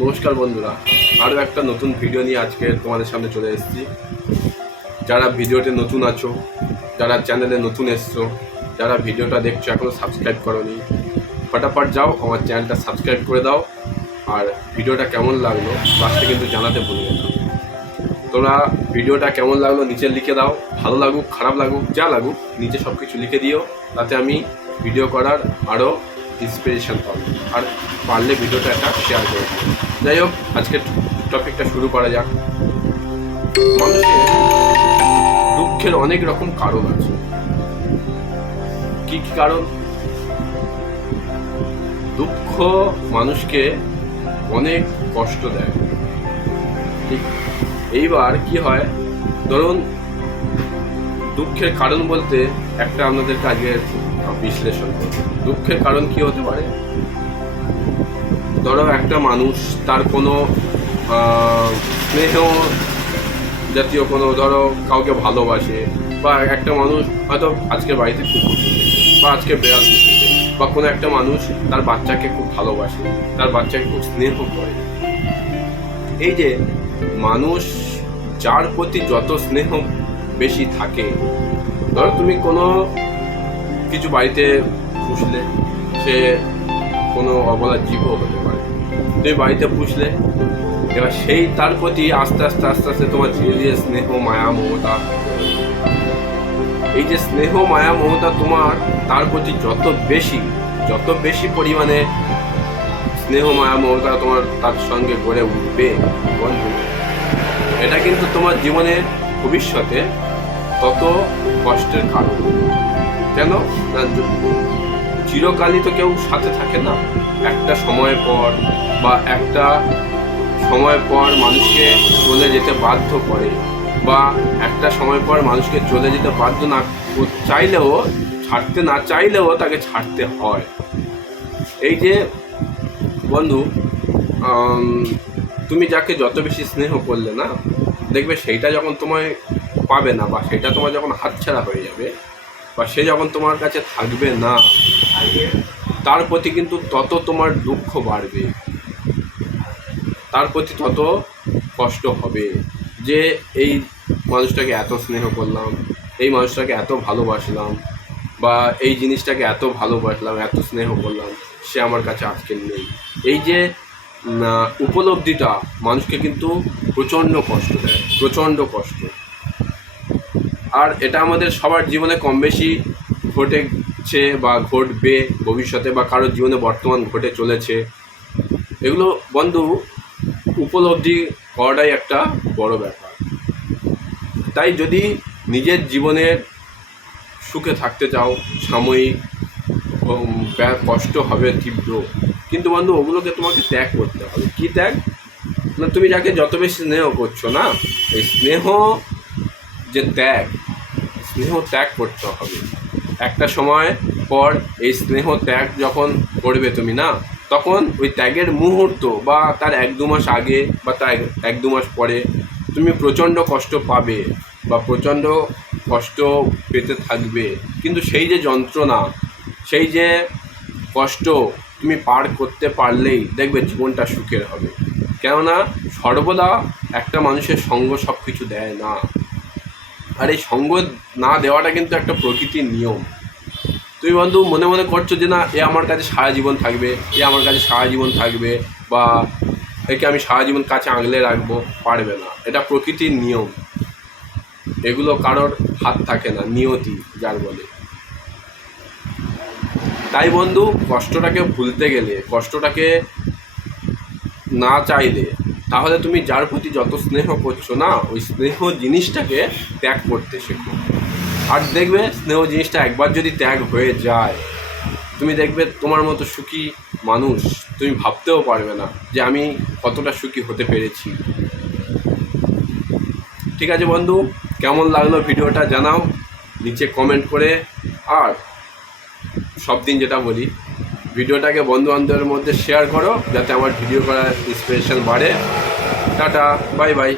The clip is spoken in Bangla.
নমস্কার বন্ধুরা, আরও একটা নতুন ভিডিও নিয়ে আজকে তোমাদের সামনে চলে এসেছি। যারা ভিডিওতে নতুন আছো, যারা চ্যানেলে নতুন এসছো, যারা ভিডিওটা দেখছো এখনও সাবস্ক্রাইব করোনি, ফটাফট যাও আমার চ্যানেলটা সাবস্ক্রাইব করে দাও। আর ভিডিওটা কেমন লাগলো লাস্টে কিন্তু জানাতে ভুলবে না। তোমরা ভিডিওটা কেমন লাগলো নিচে লিখে দাও, ভালো লাগুক খারাপ লাগুক যা লাগুক নিচে সব কিছু লিখে দিও, তাতে আমি ভিডিও করার আরও ইন্সপিরেশন পাবো। আর পারলে ভিডিওটা একটা শেয়ার করে দিও। যাই হোক, আজকের টপিকটা শুরু করা যাক। মানুষের দুঃখের অনেক রকম কারণ আছে। কি কি কারণ? দুঃখ মানুষকে অনেক কষ্ট দেয়। ঠিক এইবার কি হয়, ধরুন দুঃখের কারণ বলতে একটা আপনাদেরকে আজকে বিশ্লেষণ করব। দুঃখের কারণ কি হতে পারে? ধরো একটা মানুষ তার কোনো স্নেহ জাতীয় কোনো, ধরো কাউকে ভালোবাসে, বা একটা মানুষ হয়তো আজকে বাড়িতে কুকুর পুষেছে বা আজকে বেড়াল পুষেছে, বা কোনো একটা মানুষ তার বাচ্চাকে খুব ভালোবাসে, তার বাচ্চাকে খুব স্নেহ করে। এই যে মানুষ যার প্রতি যত স্নেহ বেশি থাকে, ধরো তুমি কোনো কিছু বাড়িতে পুষলে, সে কোনো অবলা জীবও হতে পারে, তুমি বাড়িতে পুষলে, এবার সেই তার প্রতি আস্তে আস্তে আস্তে আস্তে তোমার ধীরে ধীরে স্নেহ মায়া মমতা, এই যে স্নেহ মায়া মমতা তোমার তার প্রতি যত বেশি পরিমাণে স্নেহ মায়া মমতা তোমার তার সঙ্গে গড়ে উঠবে বন্ধু, এটা কিন্তু তোমার জীবনের ভবিষ্যতে তত কষ্টের কারণ। কেন না, চিরকালই তো কেউ সাথে থাকে না। একটা সময় পর মানুষকে চলে যেতে বাধ্য করে, বা একটা সময় পর মানুষকে চলে যেতে বাধ্য না চাইলেও, ছাড়তে না চাইলেও তাকে ছাড়তে হয়। এই যে বন্ধু, তুমি যাকে যত বেশি স্নেহ করলে না, দেখবে সেইটা যখন তোমায় পাবে না, বা সেটা তোমার যখন হাতছাড়া হয়ে যাবে, বা সে যখন তোমার কাছে থাকবে না, তার প্রতি কিন্তু তত তোমার দুঃখ বাড়বে, তার প্রতি তত কষ্ট হবে যে এই মানুষটাকে এত স্নেহ করলাম, এই মানুষটাকে এত ভালোবাসলাম, বা এই জিনিসটাকে এত ভালোবাসলাম, এত স্নেহ করলাম, সে আমার কাছে আজকে নেই। এই যে উপলব্ধিটা মানুষকে কিন্তু প্রচণ্ড কষ্ট দেয়, প্রচণ্ড কষ্ট। আর এটা আমাদের সবার জীবনে কম বেশি ঘটেছে বা ঘটবে ভবিষ্যতে, বা কারোর জীবনে বর্তমান ঘটে চলেছে। এগুলো বন্ধু উপলব্ধি করাটাই একটা বড় ব্যাপার। তাই যদি নিজের জীবনের সুখে থাকতে চাও, সাময়িক কষ্ট হবে তীব্র, কিন্তু বন্ধু ওগুলোকে তোমাকে ত্যাগ করতে হবে। কি ত্যাগ? না, তুমি যাকে যত বেশি স্নেহ করছো না, এই স্নেহ ত্যাগ করতে হবে। একটা সময় পর এই স্নেহ ত্যাগ যখন করবে তুমি না, তখন ওই ত্যাগের মুহূর্ত বা তার 1-2 মাস আগে বা তার 1-2 মাস পরে তুমি প্রচণ্ড কষ্ট পাবে, বা প্রচণ্ড কষ্ট পেতে থাকবে, কিন্তু সেই যে যন্ত্রণা, সেই যে কষ্ট তুমি পার করতে পারলেই দেখবে জীবনটা সুখের হবে। কেননা সর্বদা একটা মানুষের সঙ্গ সব কিছু দেয় না, আর এই সঙ্গ না দেওয়াটা কিন্তু একটা প্রকৃতির নিয়ম। তুমি বন্ধু মনে মনে করছো যে না, এ আমার কাছে সারা জীবন থাকবে, বা একে আমি সারা জীবন কাছে আগলে রাখবো, পারবে না। এটা প্রকৃতির নিয়ম, এগুলো কারোর হাত থাকে না, নিয়তি যার বলে। তাই বন্ধু, কষ্টটাকে ভুলতে গেলে, কষ্টটাকে না চাইলে, তাহলে তুমি যার প্রতি যত স্নেহ করছো না, ওই স্নেহ জিনিসটাকে ত্যাগ করতে শেখো। আর দেখবে স্নেহ জিনিসটা একবার যদি ত্যাগ হয়ে যায়, তুমি দেখবে তোমার মতো সুখী মানুষ তুমি ভাবতেও পারবে না যে আমি কতটা সুখী হতে পেরেছি। ঠিক আছে বন্ধু, কেমন লাগলো ভিডিওটা জানাও নিচে কমেন্ট করে। আর সব দিন যেটা বলি, ভিডিওটাকে বন্ধু বান্ধবের মধ্যে শেয়ার করো, যাতে আমার ভিডিও করার ইন্সপিরেশন বাড়ে। Tata, bye bye.